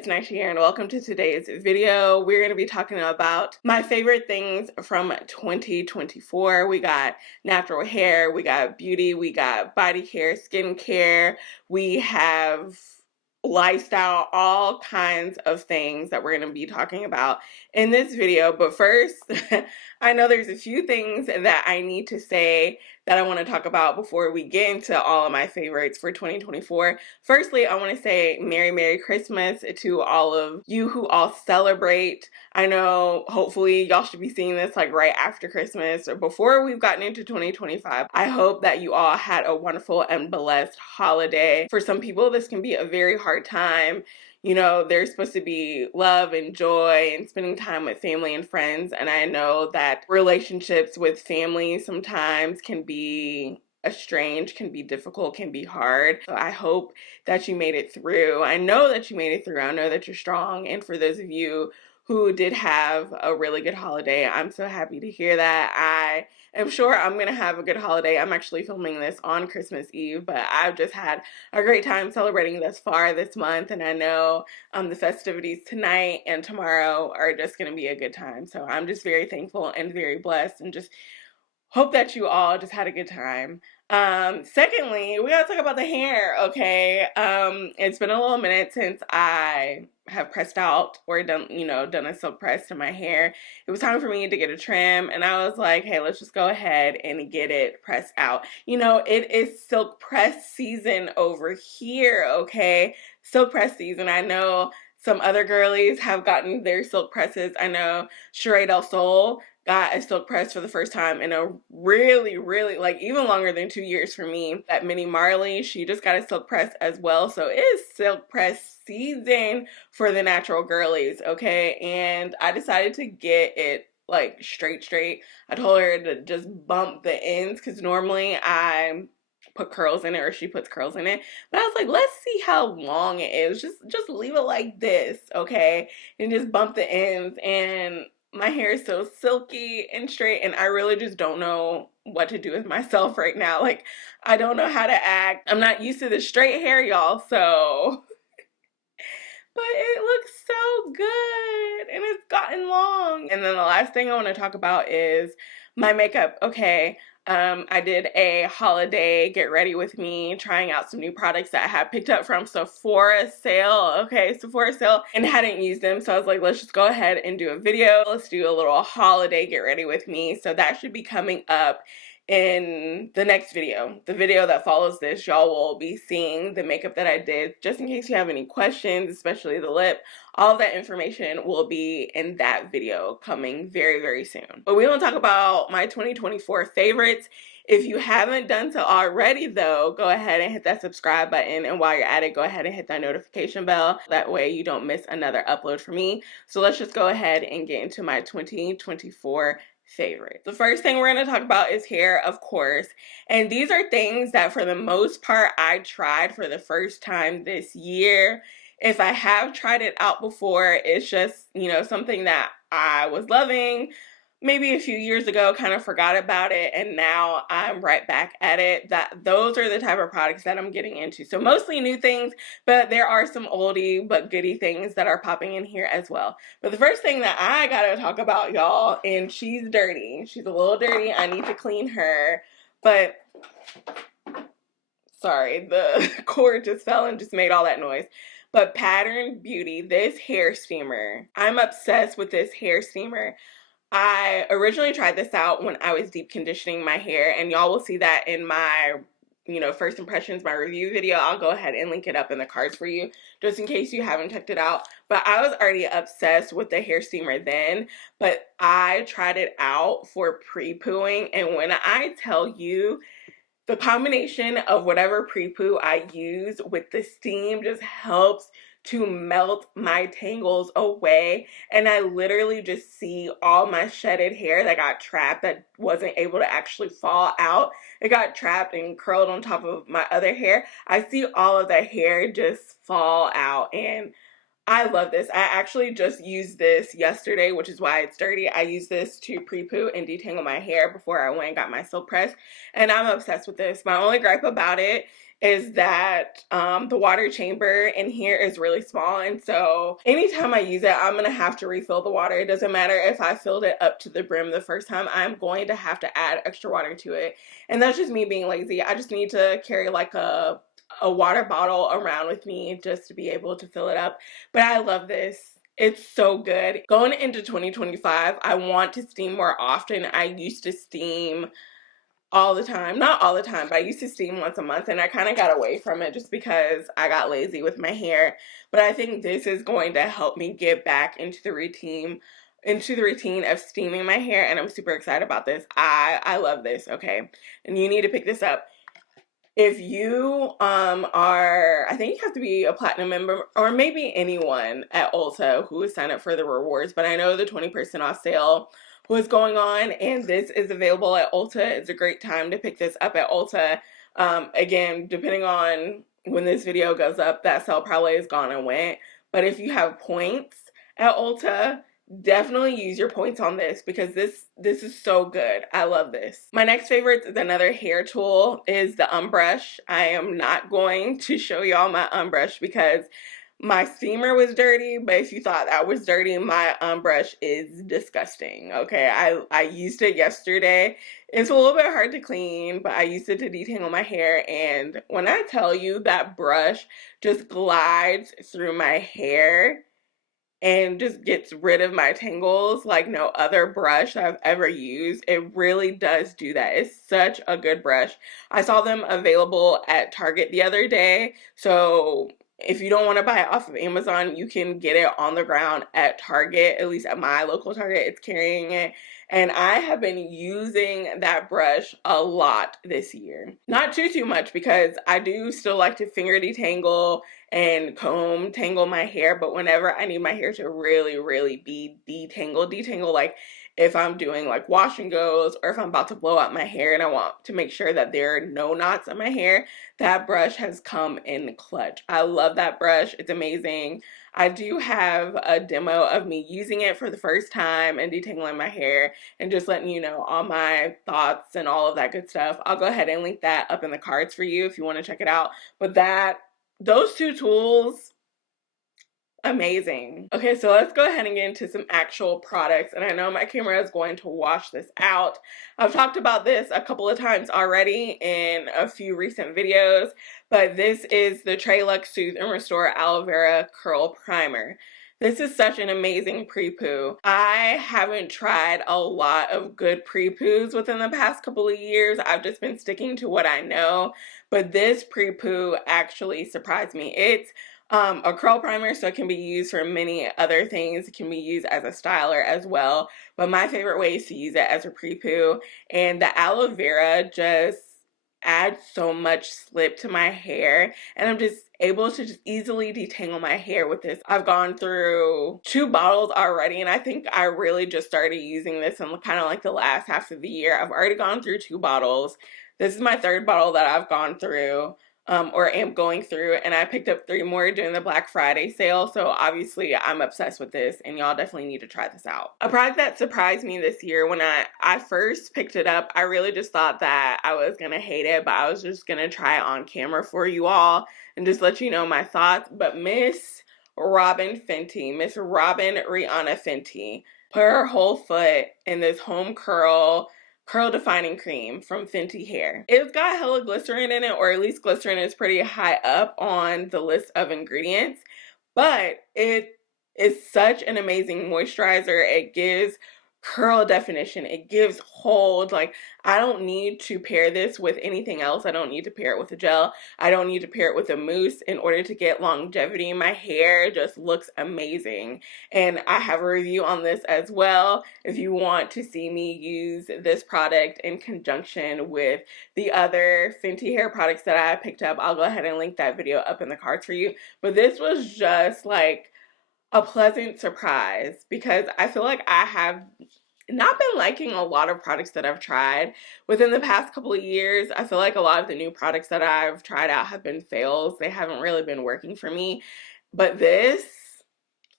it's Nisha here and welcome to today's video. We're going to be talking about my favorite things from 2024. We got natural hair, we got beauty, we got body care, skin care, we have lifestyle, all kinds of things that we're going to be talking about in this video. But first, I know there's a few things that I need to say that I want to talk about before we get into all of my favorites for 2024. Firstly, I want to say Merry Christmas to all of you who all celebrate. I know hopefully y'all should be seeing this like right after Christmas or before we've gotten into 2025. I hope that you all had a wonderful and blessed holiday. For some people, this can be a very hard time. You know, there's supposed to be love and joy and spending time with family and friends. And I know that relationships with family sometimes can be estranged, can be difficult, can be hard. So I hope that you made it through. I know that you made it through. I know that you're strong. And for those of you who did have a really good holiday, I'm so happy to hear that. I am sure I'm going to have a good holiday. I'm actually filming this on Christmas Eve, but I've just had a great time celebrating thus far this month. And I know the festivities tonight and tomorrow are just going to be a good time. So I'm just very thankful and very blessed and just hope that you all just had a good time. Secondly, we gotta talk about the hair, okay? It's been a little minute since I have pressed out or done a silk press to my hair. It was time for me to get a trim, and I was like, hey, let's just go ahead and get it pressed out. You know, it is silk press season over here, okay? Silk press season. I know some other girlies have gotten their silk presses. I know Sheree Del Sol got a silk press for the first time in a really, like even longer than 2 years for me. That Minnie Marley, she just got a silk press as well. So it is silk press season for the natural girlies, okay? And I decided to get it like straight. I told her to just bump the ends because normally I put curls in it or she puts curls in it. But I was like, let's see how long it is. Just leave it like this, okay? And just bump the ends. And my hair is so silky and straight, and I really just don't know what to do with myself right now. Like, I don't know how to act. I'm not used to the straight hair, y'all, so. But it looks so good, and it's gotten long. And then the last thing I want to talk about is my makeup. Okay, I did a holiday get ready with me, trying out some new products that I had picked up from Sephora sale. Okay, Sephora sale, and hadn't used them. So I was like, let's just go ahead and do a video. Let's do a little holiday get ready with me. So that should be coming up in the next video. The video that follows this, y'all will be seeing the makeup that I did. Just in case you have any questions, especially the lip, all of that information will be in that video coming very soon. But we want to talk about my 2024 favorites. If you haven't done so already though, go ahead and hit that subscribe button, and while you're at it, go ahead and hit that notification bell. That way you don't miss another upload from me. So let's just go ahead and get into my 2024 favorites. The first thing we're going to talk about is hair, of course. And these are things that for the most part I tried for the first time this year. If I have tried it out before, it's just, something that I was loving maybe a few years ago, kind of forgot about it, and now I'm right back at it. Those are the type of products that I'm getting into. So mostly new things, but there are some oldie but goodie things that are popping in here as well. But the first thing that I gotta talk about, y'all, and she's dirty. She's a little dirty. I need to clean her, but sorry, the cord just fell and just made all that noise. But Pattern Beauty, this hair steamer. I'm obsessed with this hair steamer. I originally tried this out when I was deep conditioning my hair, and y'all will see that in my, first impressions, my review video. I'll go ahead and link it up in the cards for you, just in case you haven't checked it out. But I was already obsessed with the hair steamer then, but I tried it out for pre-pooing, and when I tell you, the combination of whatever pre-poo I use with the steam just helps to melt my tangles away, and I literally just see all my shedded hair that got trapped, that wasn't able to actually fall out. It got trapped and curled on top of my other hair. I see all of that hair just fall out, and I love this. I actually just used this yesterday, which is why it's dirty. I used this to pre-poo and detangle my hair before I went and got my silk press, and I'm obsessed with this. My only gripe about it is that the water chamber in here is really small, and so anytime I use it, I'm gonna have to refill the water. It doesn't matter if I filled it up to the brim the first time, I'm going to have to add extra water to it. And that's just me being lazy. I just need to carry like a water bottle around with me just to be able to fill it up. But I love this. It's so good. Going into 2025, I want to steam more often. I used to steam all the time. Not all the time, but I used to steam once a month, and I kind of got away from it just because I got lazy with my hair. But I think this is going to help me get back into the routine of steaming my hair, and I'm super excited about this. I love this, okay? And you need to pick this up. If you are, I think you have to be a platinum member, or maybe anyone at Ulta who is signed up for the rewards, but I know the 20% off sale was going on, and this is available at Ulta. It's a great time to pick this up at Ulta. Again, depending on when this video goes up, that sale probably is gone and went, but if you have points at Ulta, definitely use your points on this because this is so good. I love this. My next favorite is another hair tool, is the umbrush. I am not going to show y'all my umbrush because my steamer was dirty, but if you thought that was dirty, my umbrush is disgusting. Okay, I used it yesterday. It's a little bit hard to clean, but I used it to detangle my hair, and when I tell you that brush just glides through my hair and just gets rid of my tangles like no other brush I've ever used. It really does do that. It's such a good brush. I saw them available at Target the other day, so if you don't want to buy it off of Amazon, you can get it on the ground at Target. At least at my local Target, it's carrying it. And I have been using that brush a lot this year. Not too much because I do still like to finger detangle and comb tangle my hair, but whenever I need my hair to really be detangle, like if I'm doing like wash and goes, or if I'm about to blow out my hair and I want to make sure that there are no knots in my hair, that brush has come in clutch. I love that brush. It's amazing. I do have a demo of me using it for the first time and detangling my hair and just letting you know all my thoughts and all of that good stuff. I'll go ahead and link that up in the cards for you if you want to check it out. But those two tools, amazing. Okay, so let's go ahead and get into some actual products. And I know my camera is going to wash this out. I've talked about this a couple of times already in a few recent videos, but this is the Trelux Soothe and Restore Aloe Vera Curl Primer. This is such an amazing pre-poo. I haven't tried a lot of good pre-poos within the past couple of years. I've just been sticking to what I know, but this pre-poo actually surprised me. It's a curl primer, so it can be used for many other things. It can be used as a styler as well, but my favorite way is to use it as a pre-poo, and the aloe vera just adds so much slip to my hair, and I'm just able to just easily detangle my hair with this. I've gone through 2 bottles already, and I think I really just started using this in kind of like the last half of the year. I've already gone through 2 bottles. This is my 3rd bottle that I've gone through. Or am going through, and I picked up 3 more during the Black Friday sale, so obviously I'm obsessed with this, and y'all definitely need to try this out. A product that surprised me this year, when I first picked it up, I really just thought that I was gonna hate it, but I was just gonna try it on camera for you all and just let you know my thoughts. But Miss Robin Rihanna Fenty put her whole foot in this home curl defining cream from Fenty Hair. It's got hella glycerin in it, or at least glycerin is pretty high up on the list of ingredients, but it is such an amazing moisturizer. It gives curl definition, it gives hold. Like, I don't need to pair this with anything else. I don't need to pair it with a gel. I don't need to pair it with a mousse in order to get longevity. My hair just looks amazing, and I have a review on this as well if you want to see me use this product in conjunction with the other Fenty Hair products that I picked up. I'll go ahead and link that video up in the cards for you. But this was just like a pleasant surprise because I feel like I have not been liking a lot of products that I've tried within the past couple of years. I feel like a lot of the new products that I've tried out have been fails. They haven't really been working for me. But this,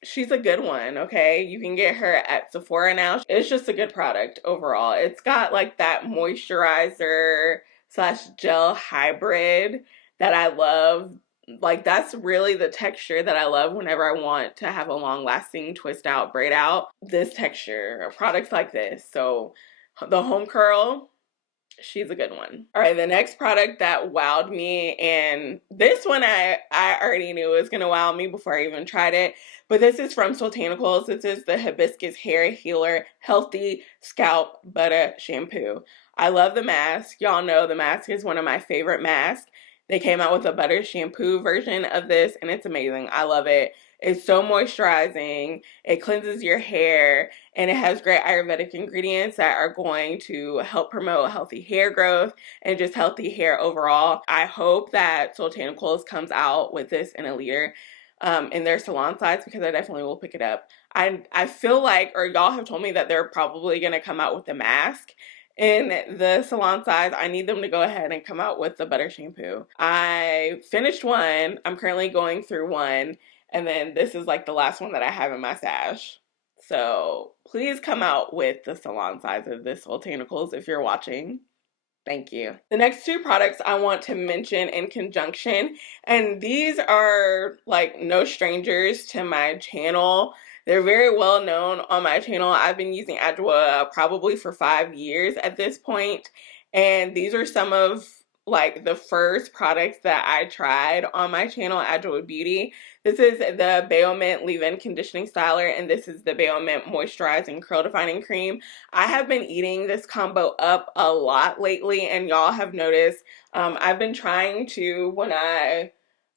she's a good one, okay? You can get her at Sephora now. It's just a good product overall. It's got like that moisturizer slash gel hybrid that I love. Like, that's really the texture that I love whenever I want to have a long-lasting twist out, braid out. This texture, products like this. So the Home Curl, she's a good one. All right, the next product that wowed me, and this one I already knew was gonna wow me before I even tried it, but this is from Soultanicals. This is the Hibiscus Hair Healer Healthy Scalp Butter Shampoo. I love the mask. Y'all know the mask is one of my favorite masks. They came out with a butter shampoo version of this, and it's amazing. I love it. It's so moisturizing. It cleanses your hair, and it has great Ayurvedic ingredients that are going to help promote healthy hair growth and just healthy hair overall. I hope that Soultanicals comes out with this in a liter in their salon size, because I definitely will pick it up. I feel like, or y'all have told me that they're probably going to come out with the mask in the salon size. I need them to go ahead and come out with the butter shampoo. I finished one. I'm currently going through one. And then this is like the last one that I have in my stash. So please come out with the salon size of this Soultanicals if you're watching. Thank you. The next two products I want to mention in conjunction, and these are like no strangers to my channel. They're very well known on my channel. I've been using Adwoa probably for 5 years at this point, and these are some of like the first products that I tried on my channel, Adwoa Beauty. This is the Boamint Leave-In Conditioning Styler, and this is the Boamint Moisturizing Curl Defining Cream. I have been eating this combo up a lot lately, and y'all have noticed I've been trying to, when I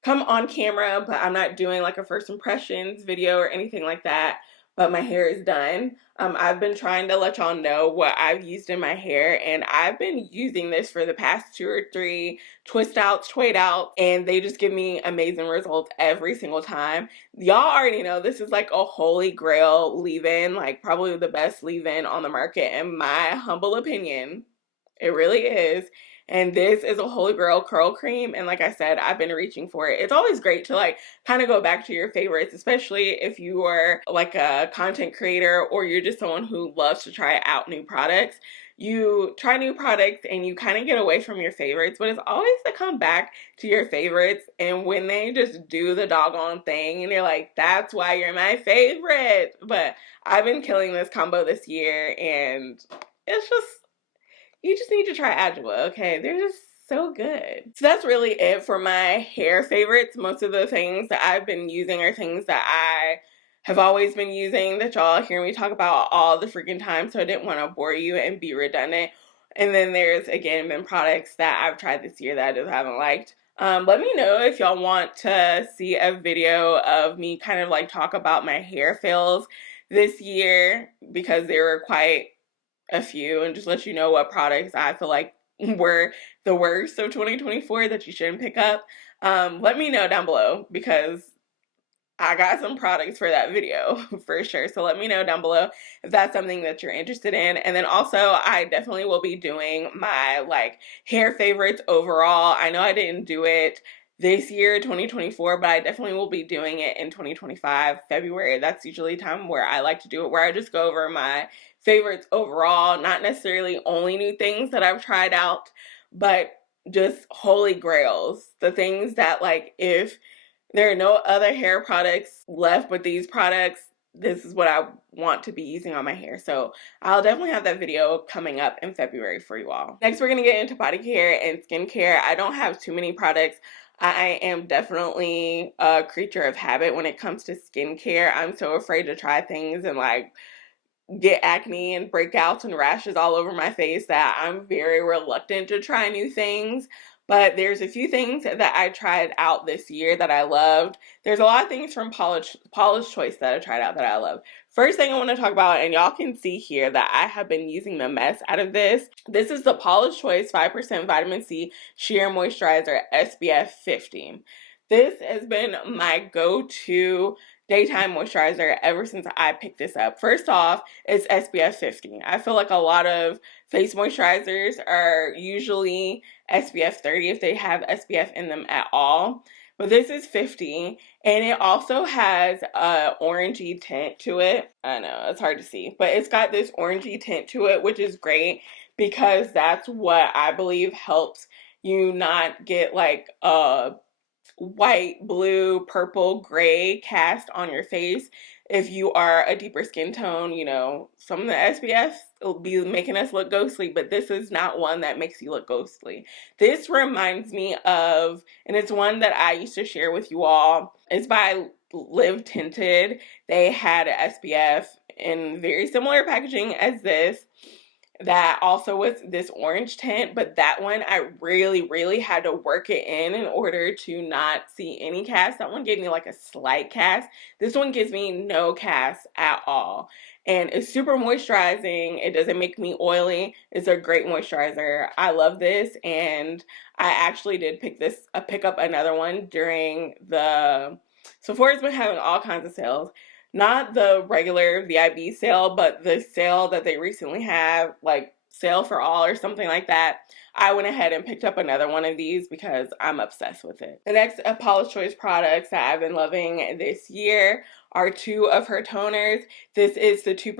come on camera, but I'm not doing like a first impressions video or anything like that, but my hair is done. I've been trying to let y'all know what I've used in my hair, and I've been using this for the past 2 or 3 twist outs, twade outs, and they just give me amazing results every single time. Y'all already know this is like a holy grail leave-in, like probably the best leave-in on the market in my humble opinion. It really is. And this is a holy grail curl cream, and like I said, I've been reaching for it. It's always great to like kind of go back to your favorites, especially if you are like a content creator or you're just someone who loves to try out new products. You try new products and you kind of get away from your favorites, but it's always to come back to your favorites, and when they just do the doggone thing and you're like, that's why you're my favorite. But I've been killing this combo this year, and it's just, you just need to try Adwoa, okay? They're just so good. So that's really it for my hair favorites. Most of the things that I've been using are things that I have always been using, that y'all hear me talk about all the freaking time, so I didn't want to bore you and be redundant. And then there's, again, been products that I've tried this year that I just haven't liked. Let me know if y'all want to see a video of me kind of like talk about my hair fails this year, because there were quite a few, and just let you know what products I feel like were the worst of 2024 that you shouldn't pick up. Let me know down below, because I got some products for that video for sure. So let me know down below if that's something that you're interested in. And then also, I definitely will be doing my like hair favorites overall. I know I didn't do it this year, 2024, but I definitely will be doing it in 2025, February. That's usually time where I like to do it, where I just go over my favorites overall, not necessarily only new things that I've tried out, but just holy grails, the things that like, if there are no other hair products left but these products, this is what I want to be using on my hair. So I'll definitely have that video coming up in February for you all. Next, we're going to get into body care and skincare. I don't have too many products. I am definitely a creature of habit when it comes to skincare. I'm so afraid to try things and like get acne and breakouts and rashes all over my face that I'm very reluctant to try new things. But there's a few things that I tried out this year that I loved. There's a lot of things from Paula's Choice that I tried out that I love. First thing I want to talk about, and y'all can see here that I have been using the mess out of this. This is the Paula's Choice 5% Vitamin C Sheer Moisturizer SPF 50. This has been my go-to daytime moisturizer ever since I picked this up. First off, it's SPF 50. I feel like a lot of face moisturizers are usually SPF 30 if they have SPF in them at all. But this is 50, and it also has a orangey tint to it. I know, it's hard to see, but it's got this orangey tint to it, which is great because that's what I believe helps you not get like a white, blue, purple, gray cast on your face. If you are a deeper skin tone, you know, some of the SPF will be making us look ghostly, but this is not one that makes you look ghostly. This reminds me of, and it's one that I used to share with you all, it's by Live Tinted. They had an SPF in very similar packaging as this, that also was this orange tint, but that one I really had to work it in order to not see any cast. That one gave me like a slight cast. This one gives me no cast at all, and it's super moisturizing. It doesn't make me oily. It's a great moisturizer. I love this, and I actually did pick up another one during the Sephora's been having all kinds of sales. Not the regular VIB sale, but the sale that they recently have, like sale for all or something like that. I went ahead and picked up another one of these because I'm obsessed with it. The next Paula's Choice products that I've been loving this year are two of her toners. This is the 2%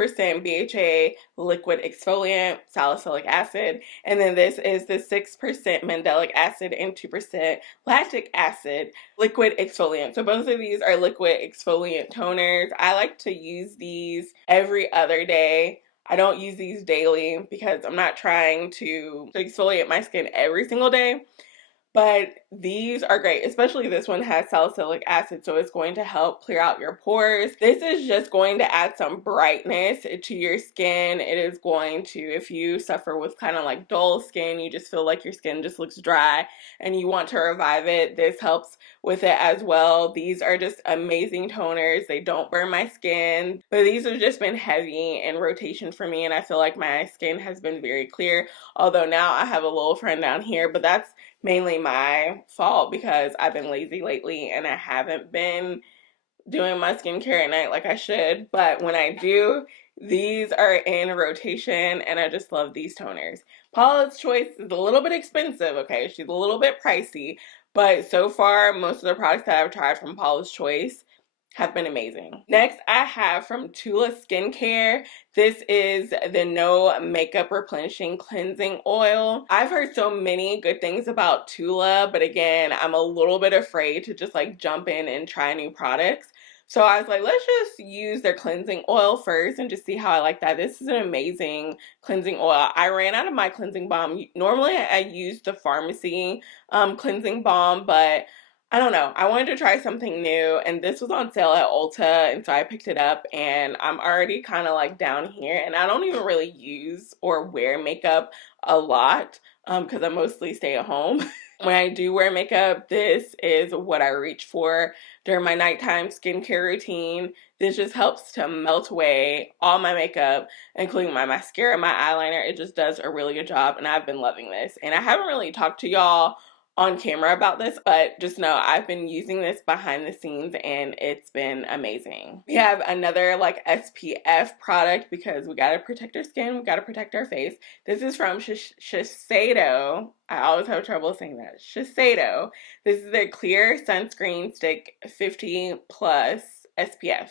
BHA liquid exfoliant, salicylic acid, and then this is the 6% mandelic acid and 2% lactic acid liquid exfoliant. So both of these are liquid exfoliant toners. I like to use these every other day. I don't use these daily because I'm not trying to exfoliate my skin every single day. But these are great, especially this one has salicylic acid, so it's going to help clear out your pores. This is just going to add some brightness to your skin. It is going to, if you suffer with kind of like dull skin, you just feel like your skin just looks dry and you want to revive it, this helps with it as well. These are just amazing toners. They don't burn my skin, but these have just been heavy in rotation for me, and I feel like my skin has been very clear. Although now I have a little friend down here, but that's mainly my fault because I've been lazy lately and I haven't been doing my skincare at night like I should. But when I do, these are in rotation and I just love these toners. Paula's Choice is a little bit expensive, okay? She's a little bit pricey, but so far most of the products that I've tried from Paula's Choice have been amazing. Next, I have from Tula Skincare. This is the No Makeup Replenishing Cleansing Oil. I've heard so many good things about Tula, but again, I'm a little bit afraid to just like jump in and try new products. So I was like, let's just use their cleansing oil first and just see how I like that. This is an amazing cleansing oil. I ran out of my cleansing balm. Normally I use the pharmacy cleansing balm, but I don't know. I wanted to try something new, and this was on sale at Ulta, and so I picked it up, and I'm already kind of like down here, and I don't even really use or wear makeup a lot because I mostly stay at home. When I do wear makeup, this is what I reach for during my nighttime skincare routine. This just helps to melt away all my makeup, including my mascara, my eyeliner. It just does a really good job, and I've been loving this. And I haven't really talked to y'all on camera about this, but just know I've been using this behind the scenes and it's been amazing. We have another like SPF product because we gotta protect our skin, we gotta protect our face. This is from Shiseido. I always have trouble saying that. Shiseido. This is their clear sunscreen stick 50 plus SPF.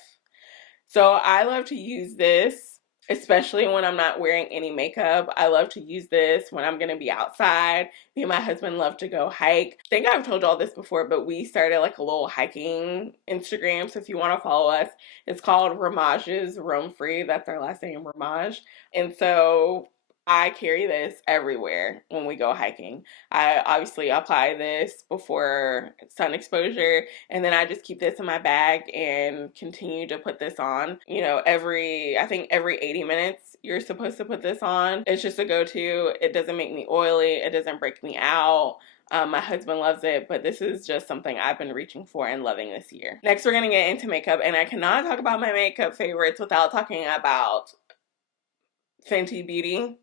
So I love to use this especially when I'm not wearing any makeup. I love to use this when I'm gonna be outside. Me and my husband love to go hike. I think I've told y'all this before, but we started like a little hiking Instagram. So if you want to follow us, it's called Ramage's Roam Free. That's our last name, Ramage. And so I carry this everywhere when we go hiking. I obviously apply this before sun exposure, and then I just keep this in my bag and continue to put this on. You know, I think every 80 minutes you're supposed to put this on. It's just a go-to. It doesn't make me oily. It doesn't break me out. My husband loves it, but this is just something I've been reaching for and loving this year. Next, we're going to get into makeup, and I cannot talk about my makeup favorites without talking about Fenty Beauty.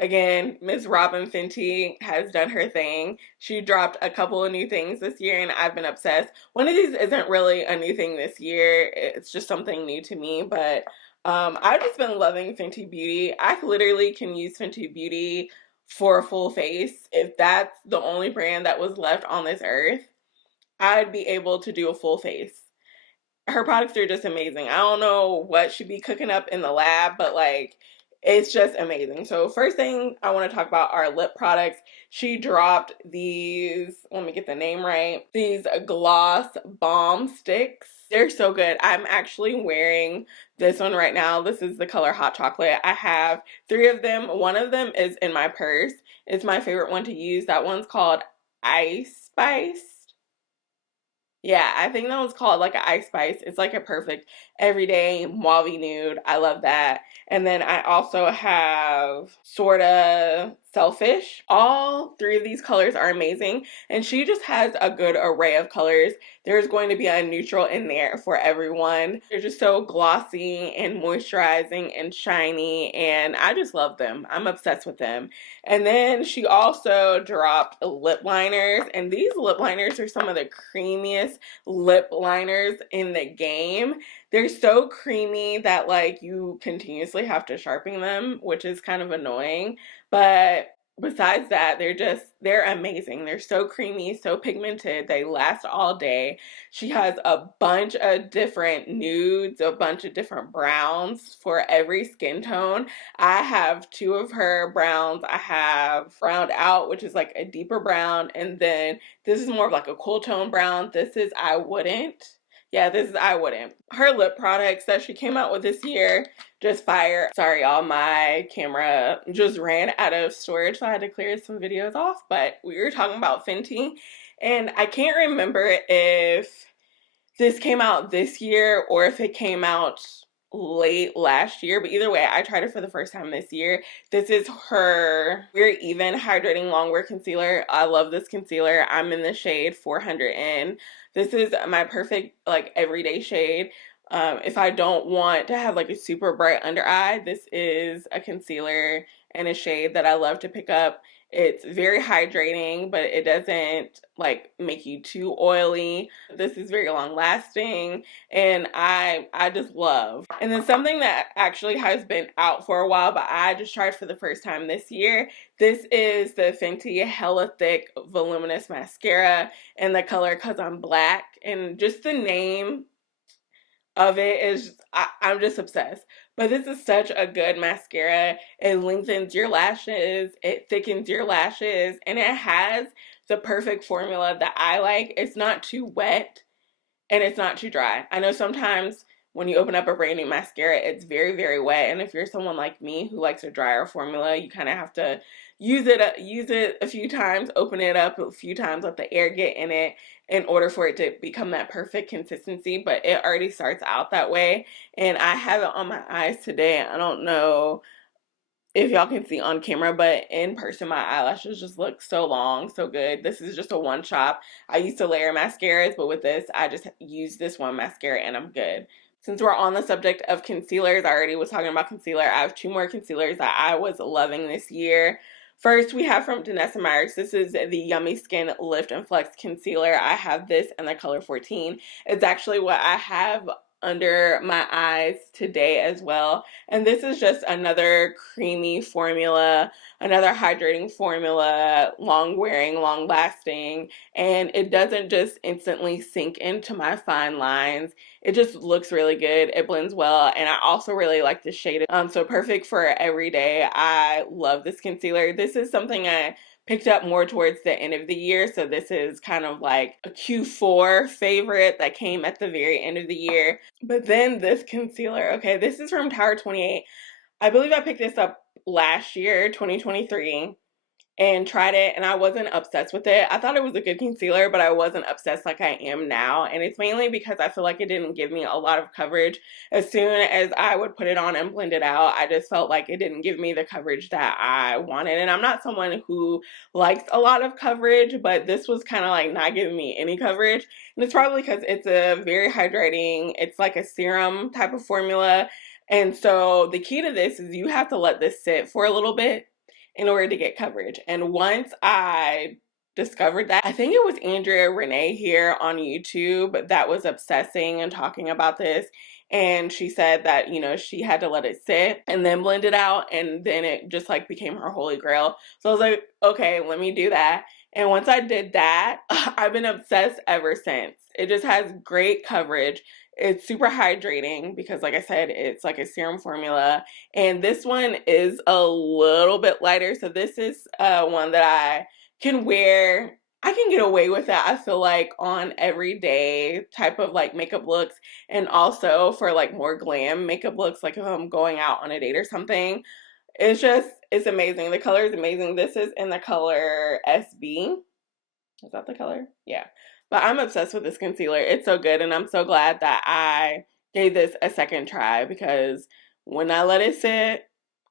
Again, Miss Robin Fenty has done her thing. She dropped a couple of new things this year and I've been obsessed. One of these isn't really a new thing this year. It's just something new to me, but I've just been loving Fenty Beauty. I literally can use Fenty Beauty for a full face. If that's the only brand that was left on this earth, I'd be able to do a full face. Her products are just amazing. I don't know what she'd be cooking up in the lab, but like It's just amazing. So first thing I want to talk about are lip products. She dropped these, let me get the name right, these gloss balm sticks. They're so good. I'm actually wearing this one right now. This is the color Hot Chocolate. I have 3 of them. One of them is in my purse. It's my favorite one to use. That one's called Ice Spice. Yeah, I think that one's called like an Ice Spice. It's like a perfect everyday mauve nude. I love that. And then I also have Sorta Selfish. All 3 of these colors are amazing, and she just has a good array of colors. There's going to be a neutral in there for everyone. They're just so glossy and moisturizing and shiny, and I just love them. I'm obsessed with them. And then she also dropped lip liners, and these lip liners are some of the creamiest lip liners in the game. They're so creamy that like you continuously have to sharpen them, which is kind of annoying. But besides that, they're amazing. They're so creamy, so pigmented. They last all day. She has a bunch of different nudes, a bunch of different browns for every skin tone. I have 2 of her browns. I have Browned Out, which is like a deeper brown, and then this is more of like a cool tone brown. This is I Wouldn't. Yeah, this is I Wouldn't. Her lip products that she came out with this year, just fire. Sorry, y'all, my camera just ran out of storage, so I had to clear some videos off. But we were talking about Fenty, and I can't remember if this came out this year or if it came out late last year, but either way, I tried it for the first time this year. This is her We're Even Hydrating Longwear Concealer. I love this concealer. I'm in the shade 400N. This is my perfect like everyday shade. If I don't want to have like a super bright under eye, this is a concealer and a shade that I love to pick up. It's very hydrating, but it doesn't like make you too oily. This is very long lasting, and I just love. And then something that actually has been out for a while, but I just tried for the first time this year. This is the Fenty Hella Thick Voluminous Mascara in the color Cause I'm Black, and just the name of it is I'm just obsessed. But this is such a good mascara. It lengthens your lashes, it thickens your lashes, and it has the perfect formula that I like. It's not too wet and it's not too dry. I know sometimes when you open up a brand new mascara, it's very, very wet. And if you're someone like me who likes a drier formula, you kind of have to use it a few times, open it up a few times, let the air get in it in order for it to become that perfect consistency. But it already starts out that way. And I have it on my eyes today. I don't know if y'all can see on camera, but in person my eyelashes just look so long, so good. This is just a one shop. I used to layer mascaras, but with this I just use this one mascara and I'm good. Since we're on the subject of concealers, I already was talking about concealer. I have 2 more concealers that I was loving this year. First, we have from Danessa Meyers. This is the Yummy Skin Lift and Flex Concealer. I have this in the color 14. It's actually what I have under my eyes today as well. And this is just another creamy formula, another hydrating formula, long wearing, long lasting, and it doesn't just instantly sink into my fine lines. It just looks really good. It blends well, and I also really like the shade. So perfect for every day. I love this concealer. This is something I picked up more towards the end of the year, so this is kind of like a Q4 favorite that came at the very end of the year. But then this concealer, okay, this is from Tower 28. I believe I picked this up last year, 2023, and tried it, and I wasn't obsessed with it. I thought it was a good concealer, but I wasn't obsessed like I am now, and it's mainly because I feel like it didn't give me a lot of coverage. As soon as I would put it on and blend it out, I just felt like it didn't give me the coverage that I wanted, and I'm not someone who likes a lot of coverage, but this was kind of like not giving me any coverage, and it's probably because it's a very hydrating, it's like a serum type of formula, and so the key to this is you have to let this sit for a little bit in order to get coverage. And once I discovered that, I think it was Andrea Renee here on YouTube that was obsessing and talking about this. And she said that, you know, she had to let it sit and then blend it out. And then it just like became her holy grail. So I was like, okay, let me do that. And once I did that, I've been obsessed ever since. It just has great coverage. It's super hydrating because, like I said, it's like a serum formula. And this one is a little bit lighter. So this is one that I can wear. I can get away with it, I feel like, on everyday type of like makeup looks, and also for like more glam makeup looks, like if I'm going out on a date or something. It's amazing. The color is amazing. This is in the color SB. Is that the color? Yeah. But I'm obsessed with this concealer. It's so good, and I'm so glad that I gave this a second try because when I let it sit,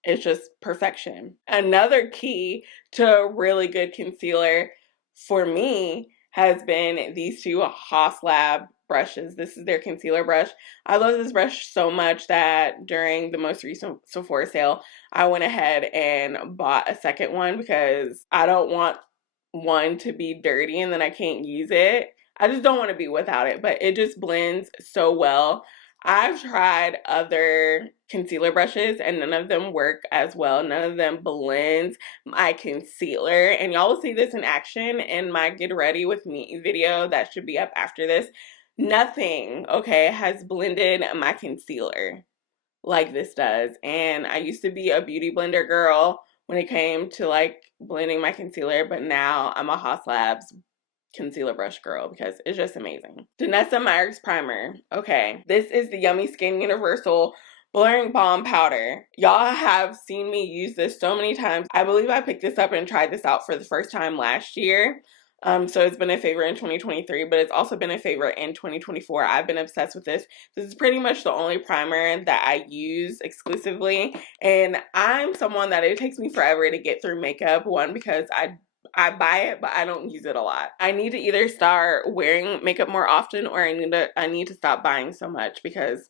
it's just perfection. Another key to a really good concealer for me has been these two Haus Lab brushes. This is their concealer brush. I love this brush so much that during the most recent Sephora sale, I went ahead and bought a second one because I don't want one to be dirty and then I can't use it. I just don't want to be without it, but it just blends so well. I've tried other concealer brushes and none of them work as well. None of them blends my concealer, and y'all will see this in action in my get ready with me video that should be up after this. Nothing, okay, has blended my concealer like this does. And I used to be a beauty blender girl when it came to like blending my concealer, but now I'm a Haus Labs concealer brush girl because it's just amazing. Danessa Meyer's primer. Okay, this is the Yummy Skin Universal Blurring Balm Powder. Y'all have seen me use this so many times. I believe I picked this up and tried this out for the first time last year. So it's been a favorite in 2023, but it's also been a favorite in 2024. I've been obsessed with this. This is pretty much the only primer that I use exclusively, and I'm someone that it takes me forever to get through makeup. One, because I buy it, but I don't use it a lot. I need to either start wearing makeup more often, or I need to stop buying so much because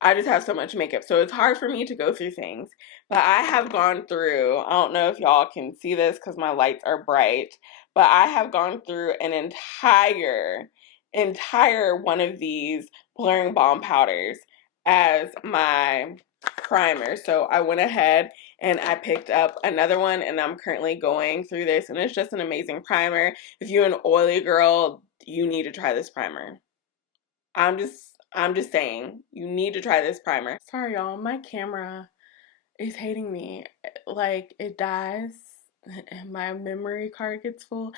I just have so much makeup. So it's hard for me to go through things. But I have gone through, I don't know if y'all can see this because my lights are bright, but I have gone through an entire one of these blurring balm powders as my primer. So I went ahead and I picked up another one, and I'm currently going through this, and it's just an amazing primer. If you're an oily girl, you need to try this primer. I'm just saying, you need to try this primer. Sorry y'all, my camera is hating me. Like, it dies and my memory card gets full.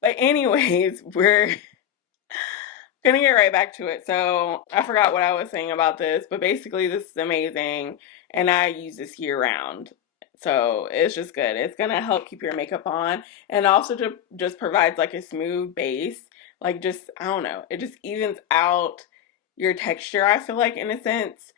But anyways, we're gonna get right back to it. So I forgot what I was saying about this, but basically this is amazing and I use this year round. So it's just good. It's gonna help keep your makeup on, and also just provides like a smooth base. Like, just, I don't know, it just evens out your texture, I feel like, in a sense,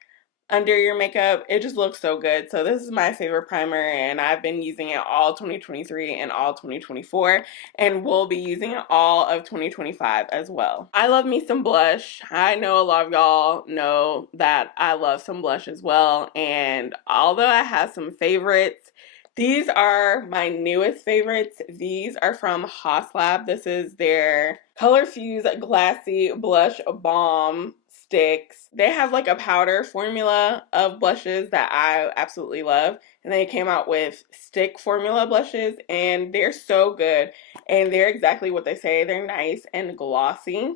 under your makeup. It just looks so good. So this is my favorite primer, and I've been using it all 2023 and all 2024, and will be using it all of 2025 as well. I love me some blush. I know a lot of y'all know that I love some blush as well, and although I have some favorites, these are my newest favorites. These are from Haus Lab. This is their Color Fuse Glassy Blush Balm Sticks. They have like a powder formula of blushes that I absolutely love. And they came out with stick formula blushes, and they're so good. And they're exactly what they say. They're nice and glossy.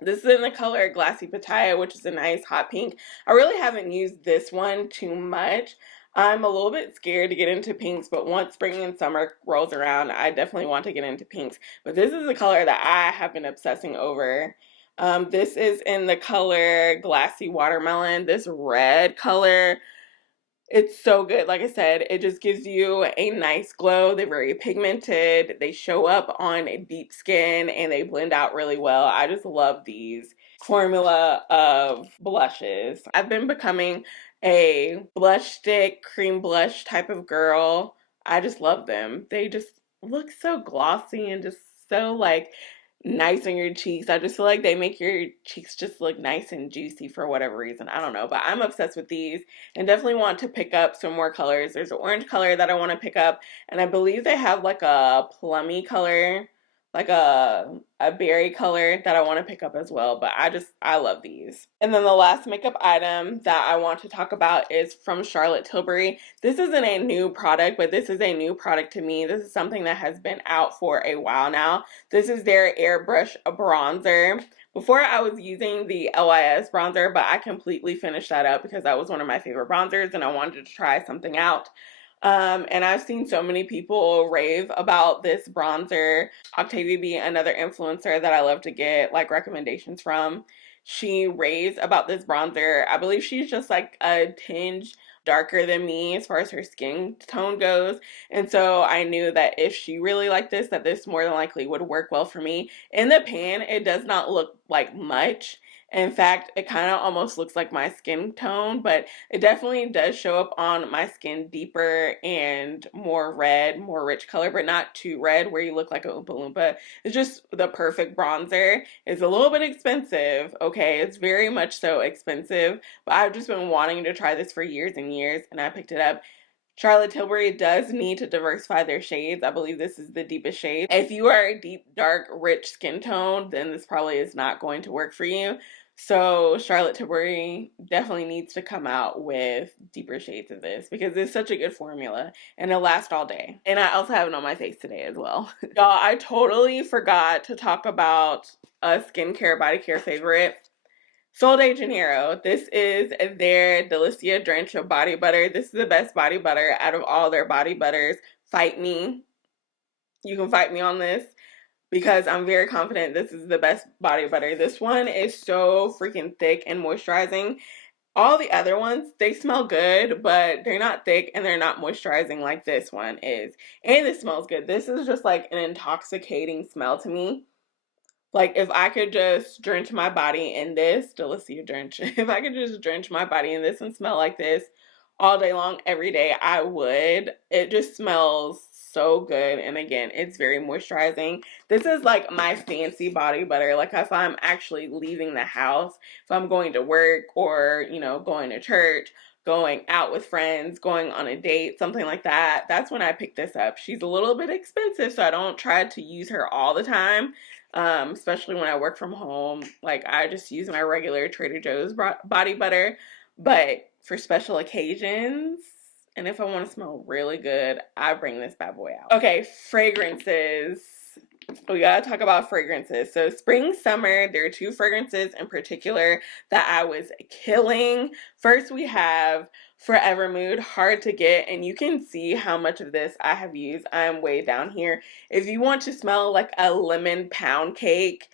This is in the color Glassy Pitaya, which is a nice hot pink. I really haven't used this one too much. I'm a little bit scared to get into pinks, but once spring and summer rolls around, I definitely want to get into pinks. But this is the color that I have been obsessing over. This is in the color Glassy Watermelon. This red color, it's so good. Like I said, it just gives you a nice glow. They're very pigmented. They show up on a deep skin, and they blend out really well. I just love these formula of blushes. I've been becoming a blush stick, cream blush type of girl. I just love them. They just look so glossy and just so like nice on your cheeks. I just feel like they make your cheeks just look nice and juicy for whatever reason. I don't know, but I'm obsessed with these and definitely want to pick up some more colors. There's an orange color that I want to pick up, and I believe they have like a plummy color, like a berry color that I want to pick up as well, but I love these. And then the last makeup item that I want to talk about is from Charlotte Tilbury. This isn't a new product, but this is a new product to me. This is something that has been out for a while now. This is their airbrush bronzer. Before I was using the LYS bronzer, but I completely finished that up because that was one of my favorite bronzers and I wanted to try something out. And I've seen so many people rave about this bronzer. Octavia B, another influencer that I love to get like recommendations from, she raves about this bronzer. I believe she's just like a tinge darker than me as far as her skin tone goes. And so I knew that if she really liked this, that this more than likely would work well for me. In the pan, it does not look like much. In fact, it kind of almost looks like my skin tone, but it definitely does show up on my skin deeper and more red, more rich color, but not too red where you look like a Oompa Loompa. It's just the perfect bronzer. It's a little bit expensive, okay? It's very much so expensive, but I've just been wanting to try this for years and years, and I picked it up. Charlotte Tilbury does need to diversify their shades. I believe this is the deepest shade. If you are a deep, dark, rich skin tone, then this probably is not going to work for you. So Charlotte Tilbury definitely needs to come out with deeper shades of this because it's such a good formula and it'll last all day. And I also have it on my face today as well. Y'all, I totally forgot to talk about a skincare, body care favorite. Sol de Janeiro. This is their Delicia Drench of body butter. This is the best body butter out of all their body butters. Fight me. You can fight me on this because I'm very confident this is the best body butter. This one is so freaking thick and moisturizing. All the other ones, they smell good, but they're not thick and they're not moisturizing like this one is. And this smells good. This is just like an intoxicating smell to me. Like, if I could just drench my body in this, Delicia Drench, if I could just drench my body in this and smell like this all day long, every day, I would. It just smells so good. And again, it's very moisturizing. This is like my fancy body butter. Like, if I'm actually leaving the house, if I'm going to work or, you know, going to church, going out with friends, going on a date, something like that, that's when I pick this up. She's a little bit expensive, so I don't try to use her all the time. Especially when I work from home. Like, I just use my regular Trader Joe's body butter, but for special occasions, and if I want to smell really good, I bring this bad boy out. Okay, fragrances. We gotta talk about fragrances. So spring, summer, there are two fragrances in particular that I was killing. First, we have Forever Mood, hard to get, and you can see how much of this I have used. I'm way down here. If you want to smell like a lemon pound cake,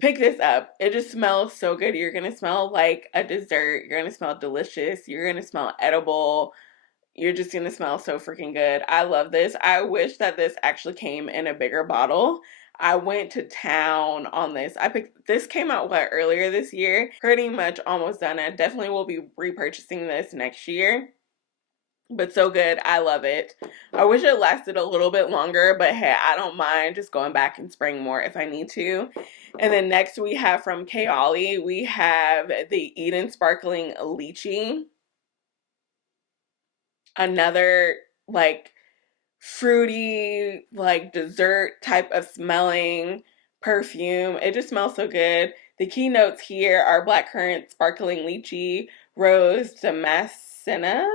pick this up. It just smells so good. You're gonna smell like a dessert. You're gonna smell delicious. You're gonna smell edible. You're just gonna smell so freaking good. I love this. I wish that this actually came in a bigger bottle. I went to town on this. This came out earlier this year. Pretty much almost done. I definitely will be repurchasing this next year. But so good. I love it. I wish it lasted a little bit longer, but hey, I don't mind just going back and spraying more if I need to. And then next we have from Kayali, we have the Eden Sparkling Lychee. Another like fruity, like dessert type of smelling perfume. It just smells so good. The key notes here are blackcurrant, sparkling lychee, rose, damascena,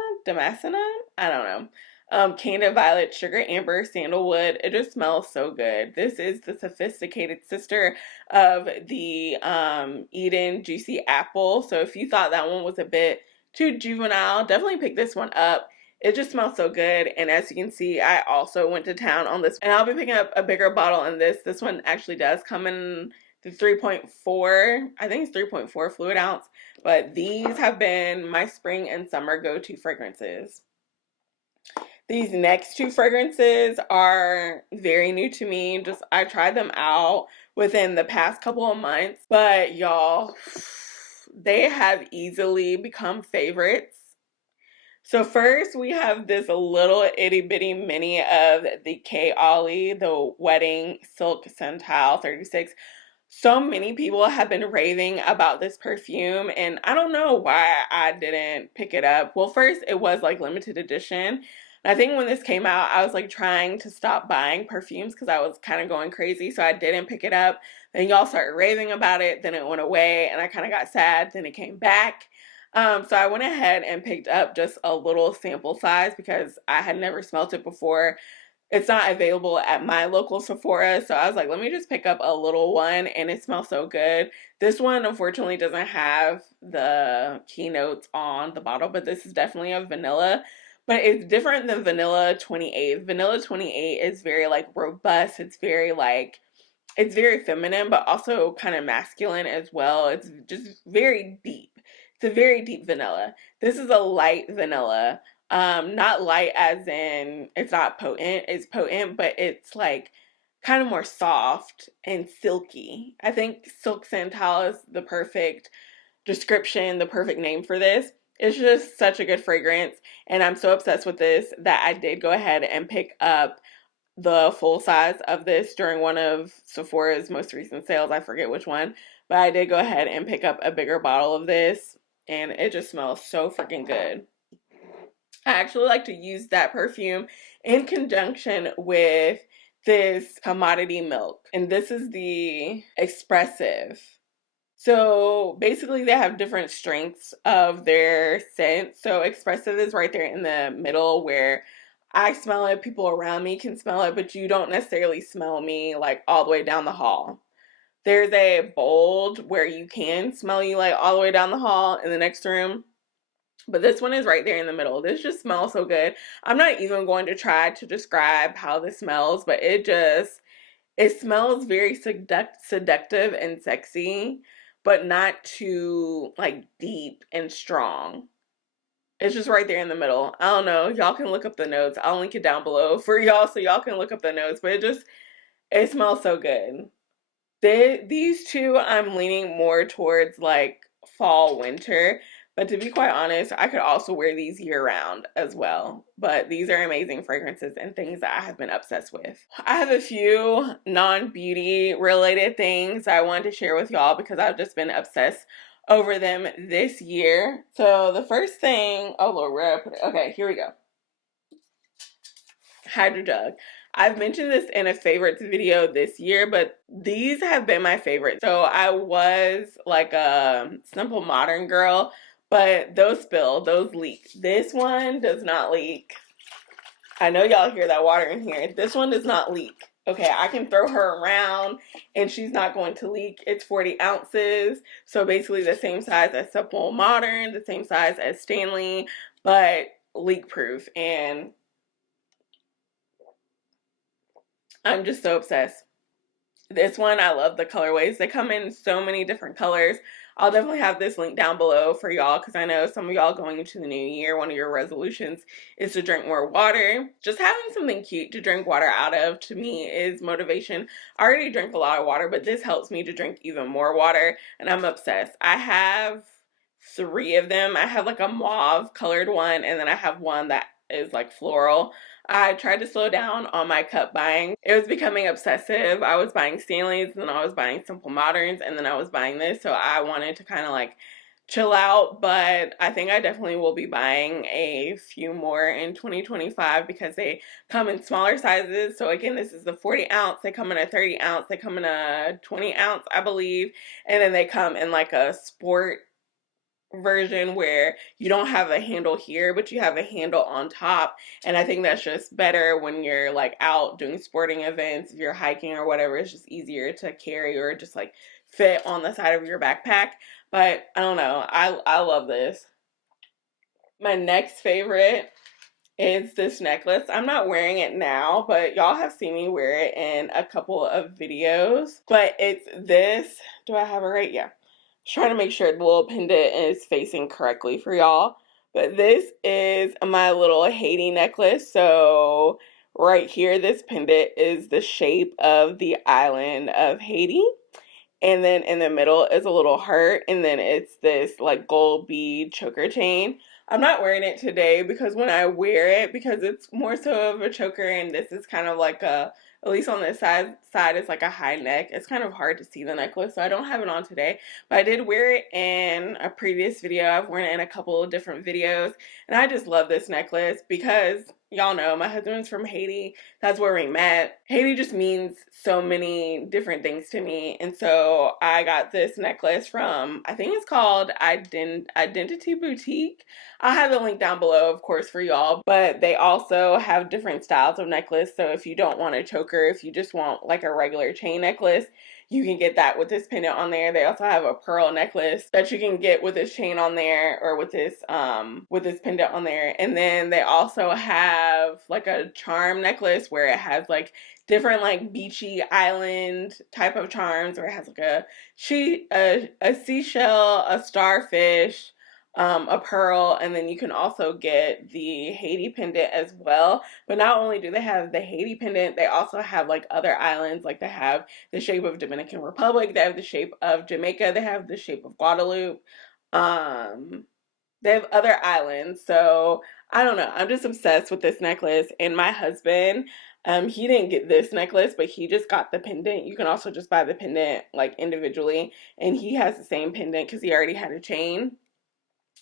I don't know. Candied violet, sugar amber, sandalwood. It just smells so good. This is the sophisticated sister of the Eden Juicy Apple. So if you thought that one was a bit too juvenile, definitely pick this one up. It just smells so good. And as you can see, I also went to town on this. And I'll be picking up a bigger bottle in this. This one actually does come in the 3.4, I think it's 3.4 fluid ounce. But these have been my spring and summer go-to fragrances. These next two fragrances are very new to me. I tried them out within the past couple of months. But y'all, they have easily become favorites. So first we have this little itty bitty mini of the Kayali, the Wedding Silk Centile 36. So many people have been raving about this perfume and I don't know why I didn't pick it up. Well, first it was like limited edition. And I think when this came out, I was like trying to stop buying perfumes because I was kind of going crazy. So I didn't pick it up. Then y'all started raving about it. Then it went away and I kind of got sad. Then it came back. So I went ahead and picked up just a little sample size because I had never smelt it before. It's not available at my local Sephora, so I was like, let me just pick up a little one, and it smells so good. This one, unfortunately, doesn't have the keynotes on the bottle, but this is definitely a vanilla. But it's different than Vanilla 28. Vanilla 28 is very, like, robust. It's very feminine, but also kind of masculine as well. It's just very deep. It's a very deep vanilla. This is a light vanilla. Not light as in it's not potent. It's potent, but it's like kind of more soft and silky. I think Silk Santal is the perfect description, the perfect name for this. It's just such a good fragrance, and I'm so obsessed with this that I did go ahead and pick up the full size of this during one of Sephora's most recent sales. I forget which one, but I did go ahead and pick up a bigger bottle of this, and it just smells so freaking good. I actually like to use that perfume in conjunction with this commodity milk, and this is the Expressive. So basically they have different strengths of their scent. So Expressive is right there in the middle where I smell it, people around me can smell it, but you don't necessarily smell me like all the way down the hall. There's a Bold where you can smell you like all the way down the hall in the next room. But this one is right there in the middle. This just smells so good. I'm not even going to try to describe how this smells, but it smells very seductive and sexy, but not too like deep and strong. It's just right there in the middle. I don't know. Y'all can look up the notes. I'll link it down below for y'all so y'all can look up the notes. But it smells so good. These two, I'm leaning more towards like fall, winter. But to be quite honest, I could also wear these year round as well. But these are amazing fragrances and things that I have been obsessed with. I have a few non-beauty related things I wanted to share with y'all because I've just been obsessed over them this year. So the first thing, oh Lord, where did I put it? Okay, here we go. Hydro Jug. I've mentioned this in a favorites video this year, but these have been my favorites. So I was like a simple modern girl, but those spill, those leak. This one does not leak. I know y'all hear that water in here. This one does not leak. Okay, I can throw her around and she's not going to leak. It's 40 ounces. So basically the same size as Simple Modern, the same size as Stanley, but leak proof. And I'm just so obsessed. This one, I love the colorways. They come in so many different colors. I'll definitely have this link down below for y'all because I know some of y'all going into the new year, one of your resolutions is to drink more water. Just having something cute to drink water out of, to me, is motivation. I already drink a lot of water, but this helps me to drink even more water, and I'm obsessed. I have 3 of them. I have like a mauve colored one, and then I have one that is like floral. I tried to slow down on my cup buying. It was becoming obsessive. I was buying Stanleys, and then I was buying Simple Moderns, and then I was buying this. So I wanted to kind of like chill out, but I think I definitely will be buying a few more in 2025 because they come in smaller sizes. So again, this is the 40 ounce. They come in a 30 ounce. They come in a 20 ounce, I believe. And then they come in like a sport version where you don't have a handle here, but you have a handle on top. And I think that's just better when you're like out doing sporting events, if you're hiking or whatever. It's just easier to carry or just like fit on the side of your backpack. But I don't know, I love this. My next favorite is this necklace. I'm not wearing it now, but y'all have seen me wear it in a couple of videos. But it's this. Do I have it right? Yeah. Trying to make sure the little pendant is facing correctly for y'all. But this is my little Haiti necklace. So right here, this pendant is the shape of the island of Haiti. And then in the middle is a little heart. And then it's this like gold bead choker chain. I'm not wearing it today because when I wear it, because it's more so of a choker and this is kind of like a, at least on this side it's like a high neck. It's kind of hard to see the necklace, so I don't have it on today. But I did wear it in a previous video. I've worn it in a couple of different videos. And I just love this necklace because y'all know my husband's from Haiti. That's where we met. Haiti just means so many different things to me. And so I got this necklace from, I think it's called Identity Boutique. I'll have the link down below, of course, for y'all. But they also have different styles of necklace. So if you don't want a choker, if you just want like a regular chain necklace, you can get that with this pendant on there. They also have a pearl necklace that you can get with this chain on there, or with this pendant on there. And then they also have like a charm necklace where it has like different like beachy island type of charms, where it has like a seashell, a starfish, a pearl, and then you can also get the Haiti pendant as well. But not only do they have the Haiti pendant, they also have like other islands. Like they have the shape of Dominican Republic, they have the shape of Jamaica, they have the shape of Guadeloupe. They have other islands. So I don't know, I'm just obsessed with this necklace. And my husband, he didn't get this necklace, but he just got the pendant. You can also just buy the pendant like individually, and he has the same pendant because he already had a chain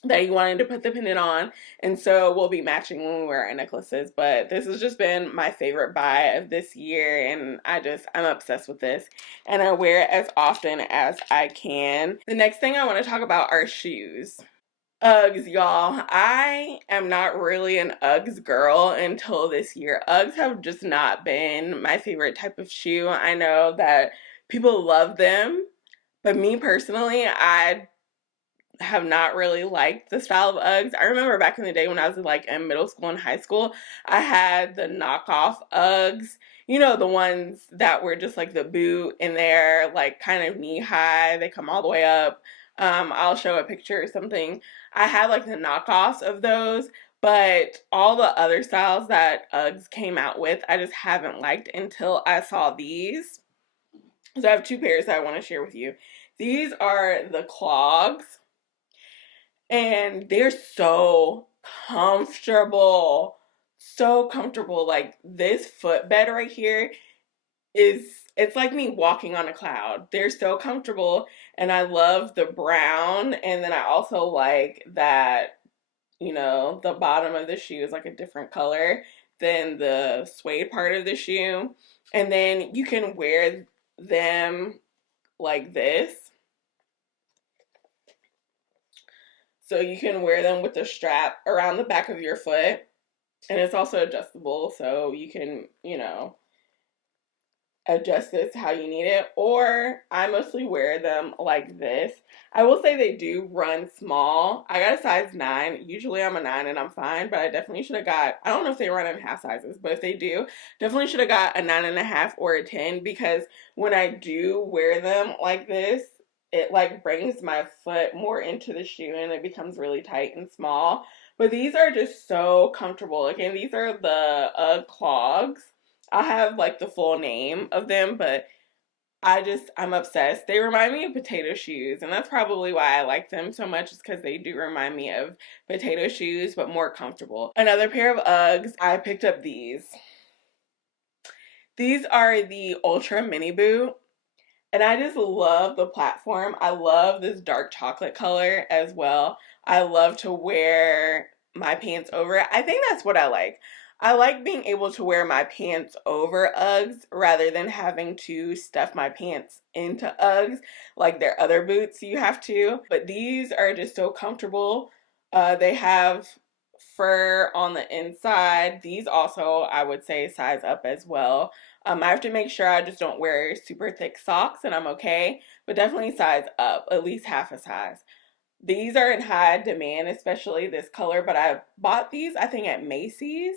that he wanted to put the pendant on, and so we'll be matching when we wear our necklaces. But this has just been my favorite buy of this year, and I'm obsessed with this, and I wear it as often as I can. The next thing I want to talk about are shoes. Uggs, y'all. I am not really an Uggs girl until this year. Uggs have just not been my favorite type of shoe. I know that people love them, but me personally, I have not really liked the style of Uggs. I remember back in the day when I was like in middle school and high school, I had the knockoff Uggs. You know, the ones that were just like the boot and they're like kind of knee high. They come all the way up. I'll show a picture or something. I had like the knockoffs of those, but all the other styles that Uggs came out with, I just haven't liked until I saw these. So I have two pairs that I want to share with you. These are the clogs, and they're so comfortable. So comfortable. Like this footbed right here it's like me walking on a cloud. They're so comfortable, and I love the brown, and then I also like that, you know, the bottom of the shoe is like a different color than the suede part of the shoe. And then you can wear them like this. So you can wear them with the strap around the back of your foot, and it's also adjustable, so you can, you know, adjust this how you need it. Or I mostly wear them like this. I will say they do run small. I got a size 9. Usually I'm a 9 and I'm fine, but I definitely should have got, I don't know if they run in half sizes, but if they do, definitely should have got a 9.5 or a 10, because when I do wear them like this, it like brings my foot more into the shoe and it becomes really tight and small. But these are just so comfortable. Again, these are the clogs. I'll have like the full name of them, but I'm obsessed. They remind me of potato shoes, and that's probably why I like them so much, is because they do remind me of potato shoes, but more comfortable. Another pair of Uggs, I picked up these. These are the Ultra Mini Boot, and I just love the platform. I love this dark chocolate color as well. I love to wear my pants over it. I think that's what I like. I like being able to wear my pants over Uggs rather than having to stuff my pants into Uggs like their other boots you have to. But these are just so comfortable. They have fur on the inside. These also, I would say, size up as well. I have to make sure I just don't wear super thick socks and I'm okay, but definitely size up, at least half a size. These are in high demand, especially this color, but I bought these, I think, at Macy's,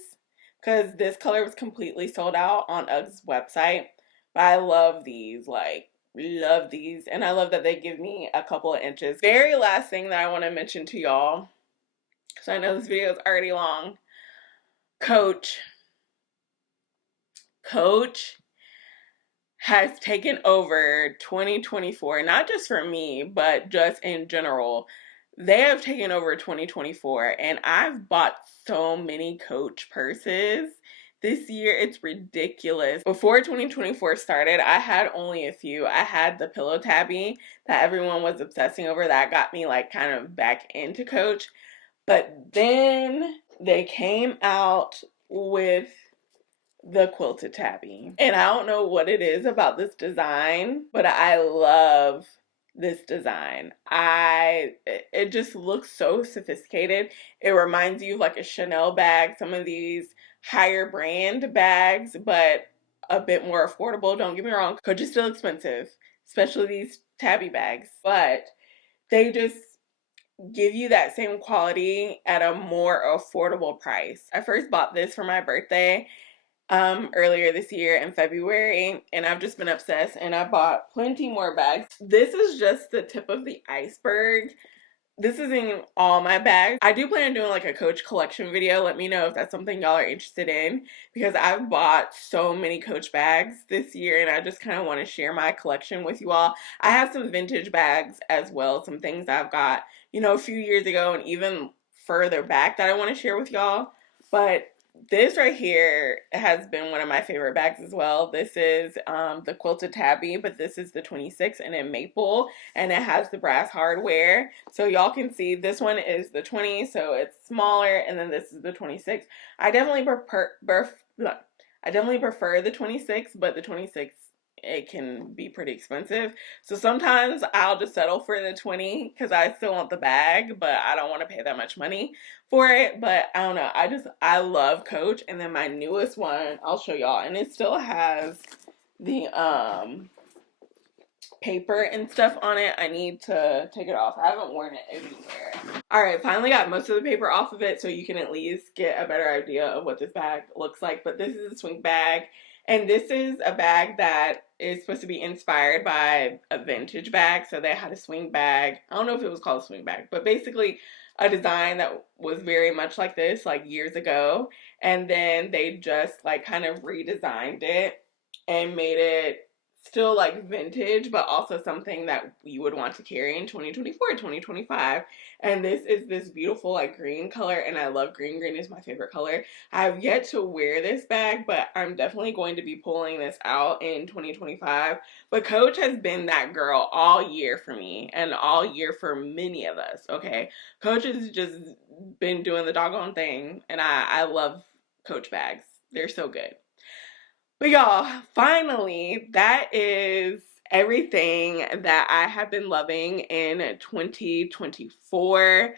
because this color was completely sold out on Uggs website. But I love these, like, love these, and I love that they give me a couple of inches. Very last thing that I want to mention to y'all, because I know this video is already long. Coach has taken over 2024, not just for me, but just in general. They have taken over 2024, and I've bought so many Coach purses this year. It's ridiculous. Before 2024 started, I had only a few. I had the Pillow Tabby that everyone was obsessing over. That got me like kind of back into Coach. But then they came out with the quilted tabby. And I don't know what it is about this design, but I love this design. It just looks so sophisticated. It reminds you of like a Chanel bag, some of these higher brand bags, but a bit more affordable. Don't get me wrong, Coach is still expensive, especially these tabby bags, but they just give you that same quality at a more affordable price. I first bought this for my birthday earlier this year in February, and I've just been obsessed, and I bought plenty more bags. This is just the tip of the iceberg. This isn't all my bags. I do plan on doing like a Coach collection video. Let me know if that's something y'all are interested in, because I've bought so many Coach bags this year and I just kind of want to share my collection with you all. I have some vintage bags as well, some things I've got, you know, a few years ago and even further back that I want to share with y'all. But this right here has been one of my favorite bags as well. This is the quilted tabby, but this is the 26 and in maple, and it has the brass hardware. So y'all can see this one is the 20, so it's smaller, and then this is the 26. I definitely prefer the 26, but the 26, it can be pretty expensive. So sometimes I'll just settle for the 20 because I still want the bag, but I don't want to pay that much money for it. But I don't know. I love Coach. And then my newest one, I'll show y'all. And it still has the paper and stuff on it. I need to take it off. I haven't worn it anywhere. Alright, finally got most of the paper off of it so you can at least get a better idea of what this bag looks like. But this is a swing bag. And this is a bag that is supposed to be inspired by a vintage bag. So they had a swing bag. I don't know if it was called a swing bag, but basically a design that was very much like this, like years ago. And then they just like kind of redesigned it and made it still like vintage, but also something that you would want to carry in 2024, 2025. And this is this beautiful like green color, and I love green. Green is my favorite color. I have yet to wear this bag, but I'm definitely going to be pulling this out in 2025. But Coach has been that girl all year for me, and all year for many of us, okay? Coach has just been doing the doggone thing, and I love Coach bags. They're so good. But y'all, finally, that is everything that I have been loving in 2024.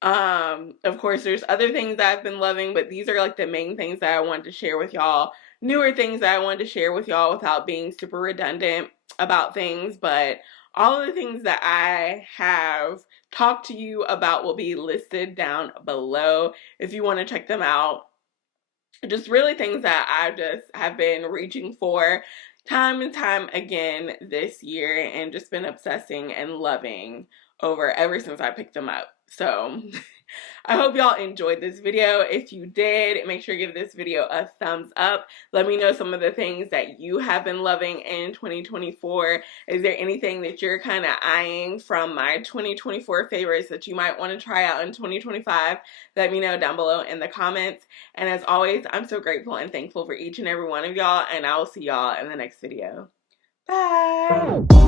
Of course, there's other things that I've been loving, but these are like the main things that I wanted to share with y'all. Newer things that I wanted to share with y'all without being super redundant about things, but all of the things that I have talked to you about will be listed down below if you want to check them out. Just really things that I just have been reaching for time and time again this year, and just been obsessing and loving over ever since I picked them up. So I hope y'all enjoyed this video. If you did, make sure you give this video a thumbs up. Let me know some of the things that you have been loving in 2024. Is there anything that you're kind of eyeing from my 2024 favorites that you might want to try out in 2025? Let me know down below in the comments. And as always, I'm so grateful and thankful for each and every one of y'all, and I will see y'all in the next video. Bye!